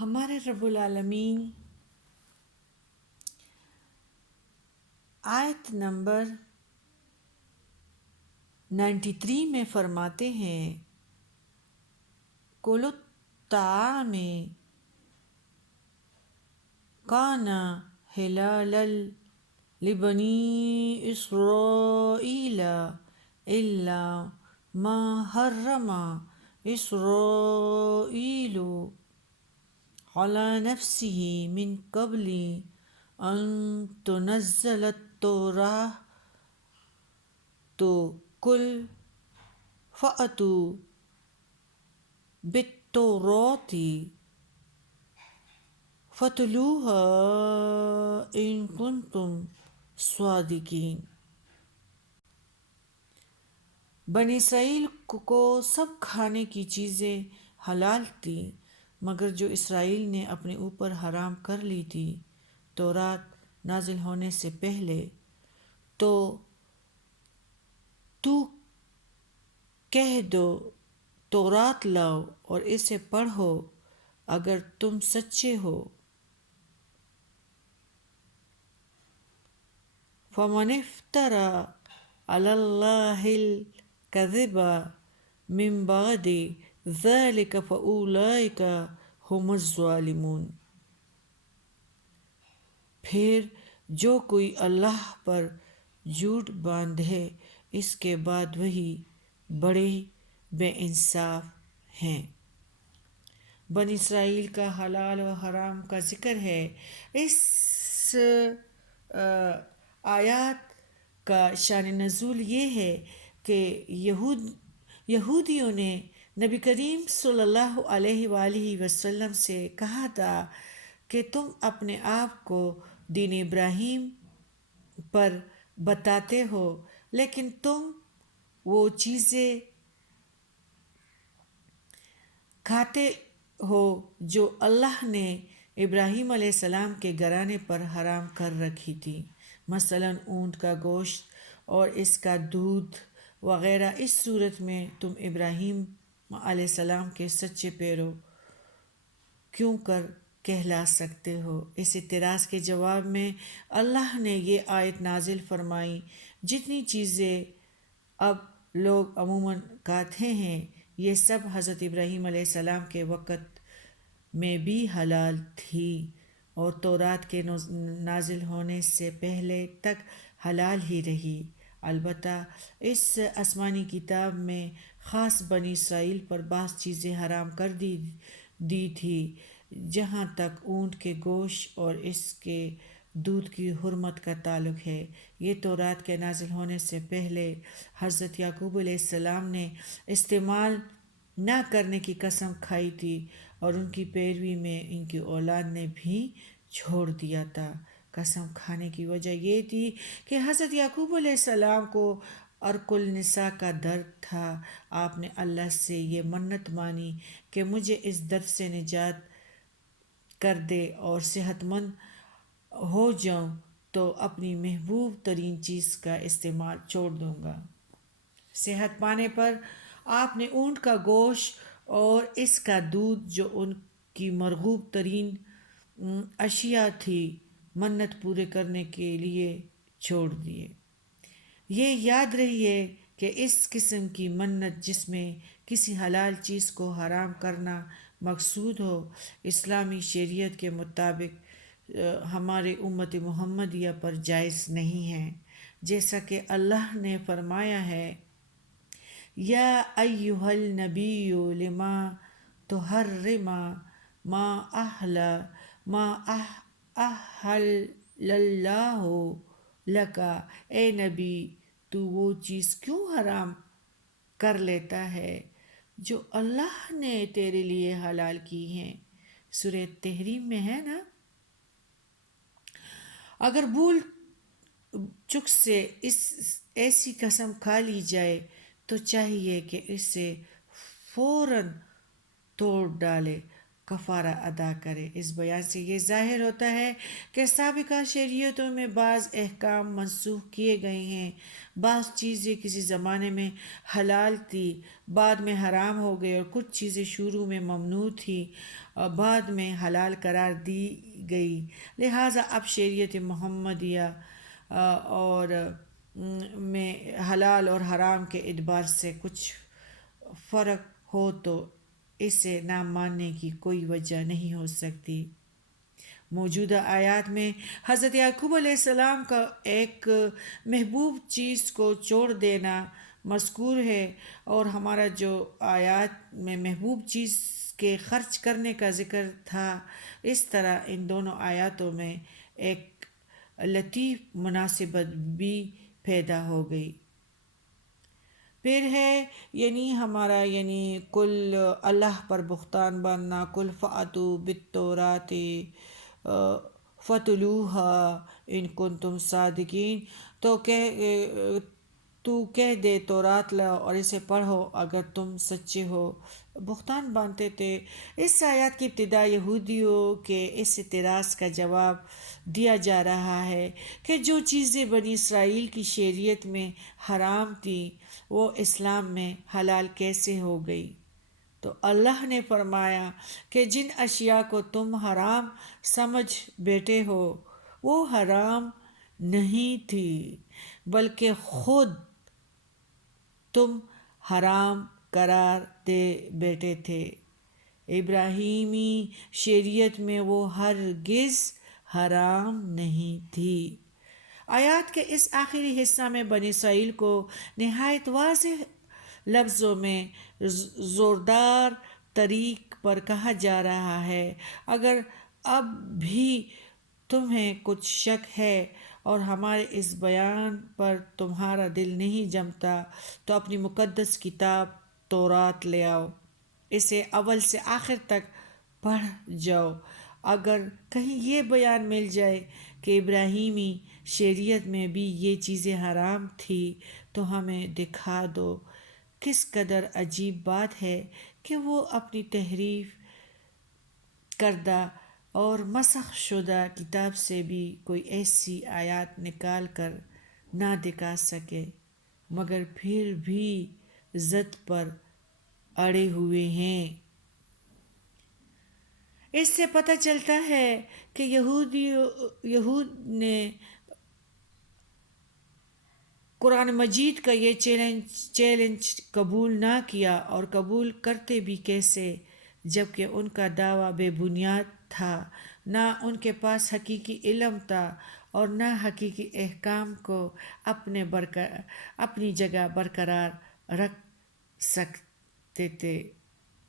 ہمارے رب العالمین آیت نمبر 93 میں فرماتے ہیں کُلُّ الطَّعَامِ کَانَ حِلَالًا لِبَنِی إِسْرَائِیلَ إِلَّا مَا حَرَّمَ إِسْرَائِیلُ عَلَى نَفْسِهِ مِن قَبْلِ أَن تُنَزَّلَ التَّوْرَاةُ قُلْ فَأْتُوا بِالتَّوْرَاةِ فَاتْلُوهَا إِن كُنتُمْ صَادِقِينَ۔ بنی اسرائیل کو سب کھانے کی چیزیں حلال تھیں مگر جو اسرائیل نے اپنے اوپر حرام کر لی تھی تورات نازل ہونے سے پہلے، تو کہہ دو تورات لاؤ اور اسے پڑھو اگر تم سچے ہو۔ فَمَنِ افْتَرَى عَلَى اللَّهِ الْكَذِبَ مِن بَعْدِ ذَلِكَ فَأُولَئِكَ هُمُ الظَّالِمُونَ۔ پھر جو کوئی اللہ پر جھوٹ باندھے اس کے بعد وہی بڑے بے انصاف ہیں۔ بنی اسرائیل کا حلال و حرام کا ذکر ہے۔ اس آیات کا شان نزول یہ ہے کہ یہودیوں نے نبی کریم صلی اللہ علیہ وآلہ وسلم سے کہا تھا کہ تم اپنے آپ کو دین ابراہیم پر بتاتے ہو لیکن تم وہ چیزیں کھاتے ہو جو اللہ نے ابراہیم علیہ السلام کے گھرانے پر حرام کر رکھی تھی، مثلاً اونٹ کا گوشت اور اس کا دودھ وغیرہ۔ اس صورت میں تم ابراہیم علیہ السلام کے سچے پیرو کیوں کر کہلا سکتے ہو؟ اس اعتراض کے جواب میں اللہ نے یہ آیت نازل فرمائی، جتنی چیزیں اب لوگ عموماً کھاتے ہیں یہ سب حضرت ابراہیم علیہ السلام کے وقت میں بھی حلال تھی اور تورات کے نازل ہونے سے پہلے تک حلال ہی رہی۔ البتہ اس آسمانی کتاب میں خاص بنی اسرائیل پر بعض چیزیں حرام کر دی تھی۔ جہاں تک اونٹ کے گوشت اور اس کے دودھ کی حرمت کا تعلق ہے، یہ تورات کے نازل ہونے سے پہلے حضرت یعقوب علیہ السلام نے استعمال نہ کرنے کی قسم کھائی تھی اور ان کی پیروی میں ان کی اولاد نے بھی چھوڑ دیا تھا۔ قسم کھانے کی وجہ یہ تھی کہ حضرت یعقوب علیہ السلام کو عرق النساء کا درد تھا۔ آپ نے اللہ سے یہ منت مانی کہ مجھے اس درد سے نجات کر دے اور صحت مند ہو جاؤں تو اپنی محبوب ترین چیز کا استعمال چھوڑ دوں گا۔ صحت پانے پر آپ نے اونٹ کا گوشت اور اس کا دودھ جو ان کی مرغوب ترین اشیاء تھی منت پورے کرنے کے لیے چھوڑ دیے۔ یہ یاد رہیے کہ اس قسم کی منت جس میں کسی حلال چیز کو حرام کرنا مقصود ہو، اسلامی شریعت کے مطابق ہمارے امت محمدیہ پر جائز نہیں ہے، جیسا کہ اللہ نے فرمایا ہے یا ایھا النبی لما تحرم ما احل اللہ لک۔ اے نبی تو وہ چیز کیوں حرام کر لیتا ہے جو اللہ نے تیرے لیے حلال کی ہیں۔ سورہ تحریم میں ہے نا۔ اگر بھول چک سے ایسی قسم کھا لی جائے تو چاہیے کہ اسے فوراً توڑ ڈالے کفارہ ادا کرے۔ اس بیان سے یہ ظاہر ہوتا ہے کہ سابقہ شریعتوں میں بعض احکام منسوخ کیے گئے ہیں، بعض چیزیں کسی زمانے میں حلال تھی بعد میں حرام ہو گئی، اور کچھ چیزیں شروع میں ممنوع تھی اور بعد میں حلال قرار دی گئی۔ لہٰذا اب شریعت محمدیہ اور میں حلال اور حرام کے اعتبار سے کچھ فرق ہو تو اسے نہ ماننے کی کوئی وجہ نہیں ہو سکتی۔ موجودہ آیات میں حضرت یعقوب علیہ السلام کا ایک محبوب چیز کو چھوڑ دینا مذکور ہے، اور ہمارا جو آیات میں محبوب چیز کے خرچ کرنے کا ذکر تھا، اس طرح ان دونوں آیاتوں میں ایک لطیف مناسبت بھی پیدا ہو گئی۔ پھر ہے ہمارا کل اللہ پر بہتان باندھنا، کل فَأْتُوا بِالتَّوْرَاةِ فَاتْلُوهَا إِن كُنتُم صَادِقِينَ، تو کہہ دے تورات لاؤ اور اسے پڑھو اگر تم سچے ہو۔ بہتان باندھتے تھے۔ اس آیات کی ابتدا یہودیوں کے اس اعتراض کا جواب دیا جا رہا ہے کہ جو چیزیں بنی اسرائیل کی شریعت میں حرام تھیں وہ اسلام میں حلال کیسے ہو گئی؟ تو اللہ نے فرمایا کہ جن اشیاء کو تم حرام سمجھ بیٹھے ہو وہ حرام نہیں تھی، بلکہ خود تم حرام قرار دے بیٹھے تھے۔ ابراہیمی شریعت میں وہ ہرگز حرام نہیں تھی۔ آیات کے اس آخری حصہ میں بنی اسرائیل کو نہایت واضح لفظوں میں زوردار طریق پر کہا جا رہا ہے، اگر اب بھی تمہیں کچھ شک ہے اور ہمارے اس بیان پر تمہارا دل نہیں جمتا تو اپنی مقدس کتاب تورات لے آؤ، اسے اول سے آخر تک پڑھ جاؤ۔ اگر کہیں یہ بیان مل جائے کہ ابراہیمی شریعت میں بھی یہ چیزیں حرام تھیں تو ہمیں دکھا دو۔ کس قدر عجیب بات ہے کہ وہ اپنی تحریف کردہ اور مسخ شدہ کتاب سے بھی کوئی ایسی آیات نکال کر نہ دکھا سکے، مگر پھر بھی ضد پر اڑے ہوئے ہیں۔ اس سے پتہ چلتا ہے کہ یہود نے قرآن مجید کا یہ چیلنج قبول نہ کیا، اور قبول کرتے بھی کیسے جبکہ ان کا دعویٰ بے بنیاد تھا، نہ ان کے پاس حقیقی علم تھا اور نہ حقیقی احکام کو اپنی جگہ برقرار رکھ سکتے تھے۔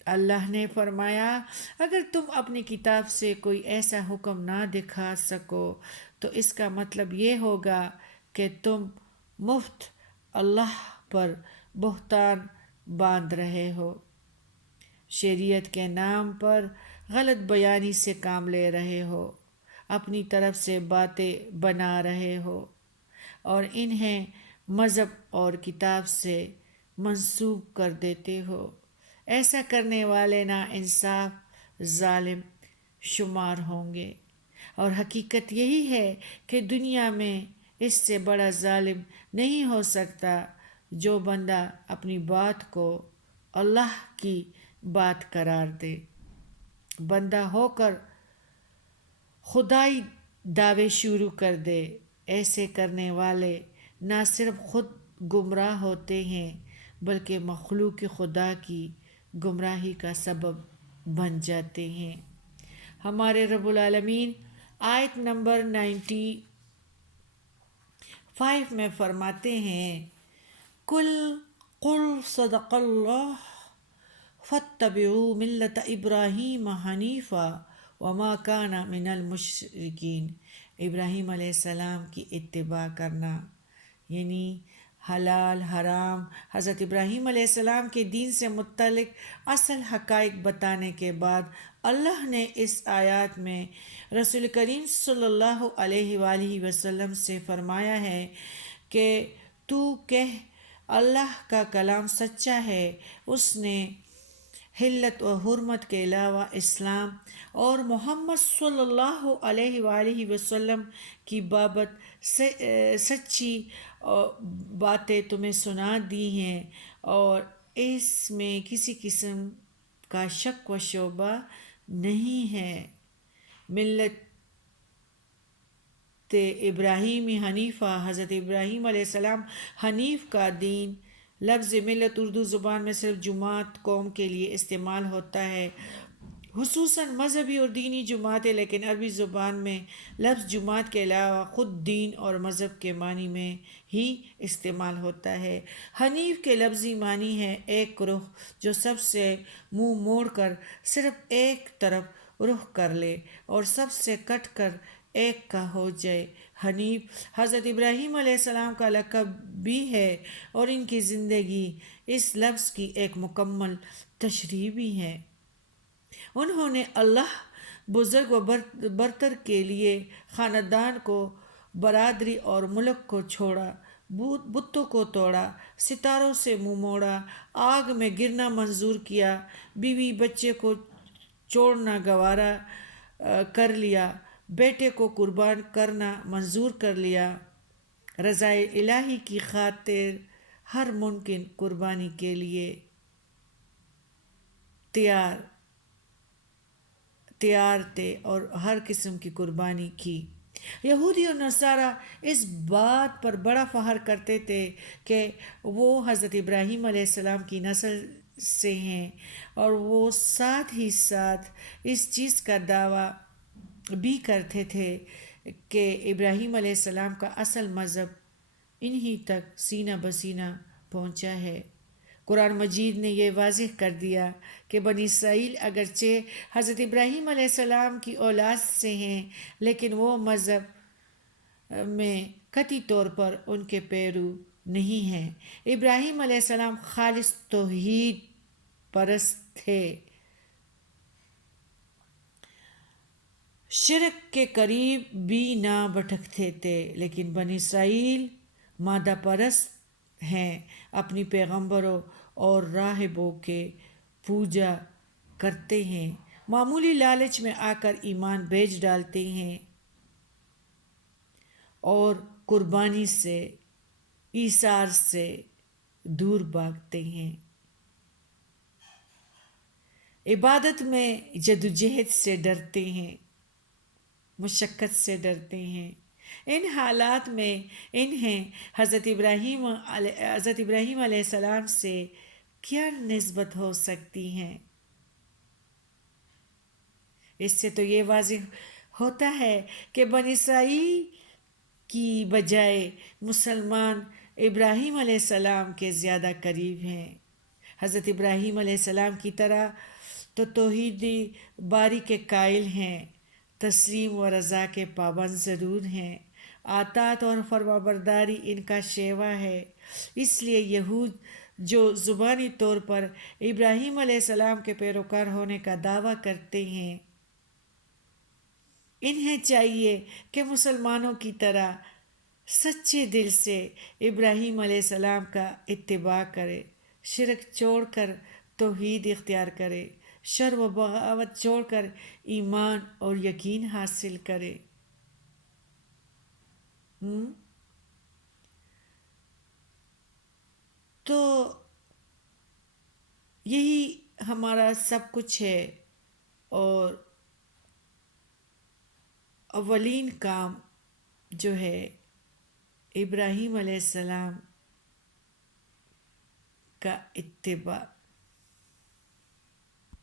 اللہ نے فرمایا اگر تم اپنی کتاب سے کوئی ایسا حکم نہ دکھا سکو تو اس کا مطلب یہ ہوگا کہ تم مفت اللہ پر بہتان باندھ رہے ہو، شریعت کے نام پر غلط بیانی سے کام لے رہے ہو، اپنی طرف سے باتیں بنا رہے ہو اور انہیں مذہب اور کتاب سے منسوب کر دیتے ہو۔ ایسا کرنے والے ناانصاف ظالم شمار ہوں گے، اور حقیقت یہی ہے کہ دنیا میں اس سے بڑا ظالم نہیں ہو سکتا جو بندہ اپنی بات کو اللہ کی بات قرار دے، بندہ ہو کر خدائی دعوے شروع کر دے۔ ایسے کرنے والے نہ صرف خود گمراہ ہوتے ہیں بلکہ مخلوق خدا کی گمراہی کا سبب بن جاتے ہیں۔ ہمارے رب العالمین آیت نمبر 95 میں فرماتے ہیں قل صدق اللہ فاتبعوا ملت ابراہیم حنیفا وما کان من المشرکین۔ ابراہیم علیہ السلام کی اتباع کرنا حلال حرام حضرت ابراہیم علیہ السلام کے دین سے متعلق اصل حقائق بتانے کے بعد اللہ نے اس آیات میں رسول کریم صلی اللہ علیہ وآلہ وسلم سے فرمایا ہے کہ تو کہہ اللہ کا کلام سچا ہے، اس نے حلت و حرمت کے علاوہ اسلام اور محمد صلی اللہ علیہ وآلہ وسلم کی بابت سچی باتیں تمہیں سنا دی ہیں، اور اس میں کسی قسم کا شک و شبہ نہیں ہے۔ ملت ابراہیمی حنیفہ، حضرت ابراہیم علیہ السلام حنیف کا دین۔ لفظ ملت اردو زبان میں صرف جماعت قوم کے لیے استعمال ہوتا ہے، خصوصاً مذہبی اور دینی جماعتیں، لیکن عربی زبان میں لفظ جماعت کے علاوہ خود دین اور مذہب کے معنی میں ہی استعمال ہوتا ہے۔ حنیف کے لفظی معنی ہے ایک رخ جو سب سے منہ موڑ کر صرف ایک طرف رخ کر لے اور سب سے کٹ کر ایک کا ہو جائے۔ حنیف حضرت ابراہیم علیہ السلام کا لقب بھی ہے اور ان کی زندگی اس لفظ کی ایک مکمل تشریح بھی ہے۔ انہوں نے اللہ، بزرگ و برتر کے لیے خاندان کو، برادری اور ملک کو چھوڑا، بتوں کو توڑا، ستاروں سے منہ موڑا، آگ میں گرنا منظور کیا، بیوی بچے کو چھوڑنا گوارا کر لیا، بیٹے کو قربان کرنا منظور کر لیا، رضائے الہی کی خاطر ہر ممکن قربانی کے لیے تیار تھے اور ہر قسم کی قربانی کی۔ یہودی اور نصارہ اس بات پر بڑا فخر کرتے تھے کہ وہ حضرت ابراہیم علیہ السلام کی نسل سے ہیں، اور وہ ساتھ ہی ساتھ اس چیز کا دعویٰ بھی کرتے تھے کہ ابراہیم علیہ السلام کا اصل مذہب انہی تک سینہ بسینہ پہنچا ہے۔ قرآن مجید نے یہ واضح کر دیا کہ بنی اسرائیل اگرچہ حضرت ابراہیم علیہ السلام کی اولاد سے ہیں، لیکن وہ مذہب میں قطعی طور پر ان کے پیرو نہیں ہیں۔ ابراہیم علیہ السلام خالص توحید پرست تھے، شرک کے قریب بھی نہ بھٹکتے تھے، لیکن بنی اسرائیل مادہ پرست ہیں، اپنی پیغمبروں اور راہبوں کے پوجا کرتے ہیں، معمولی لالچ میں آ کر ایمان بیچ ڈالتے ہیں اور قربانی سے، ایثار سے دور بھاگتے ہیں، عبادت میں جدوجہد سے ڈرتے ہیں، مشقت سے ڈرتے ہیں۔ ان حالات میں انہیں حضرت ابراہیم علیہ السلام سے کیا نسبت ہو سکتی ہے؟ اس سے تو یہ واضح ہوتا ہے کہ بنی اسرائیل کی بجائے مسلمان ابراہیم علیہ السلام کے زیادہ قریب ہیں۔ حضرت ابراہیم علیہ السلام کی طرح تو توحیدی باری کے قائل ہیں، تسلیم و رضا کے پابند ضرور ہیں، اطاعت اور فرمانبرداری ان کا شیوا ہے۔ اس لیے یہود جو زبانی طور پر ابراہیم علیہ السلام کے پیروکار ہونے کا دعویٰ کرتے ہیں، انہیں چاہیے کہ مسلمانوں کی طرح سچے دل سے ابراہیم علیہ السلام کا اتباع کرے، شرک چھوڑ کر توحید اختیار کرے، شر و بغاوت چھوڑ کر ایمان اور یقین حاصل کرے۔ تو یہی ہمارا سب کچھ ہے، اور اولین کام جو ہے ابراہیم علیہ السلام کا اتباع۔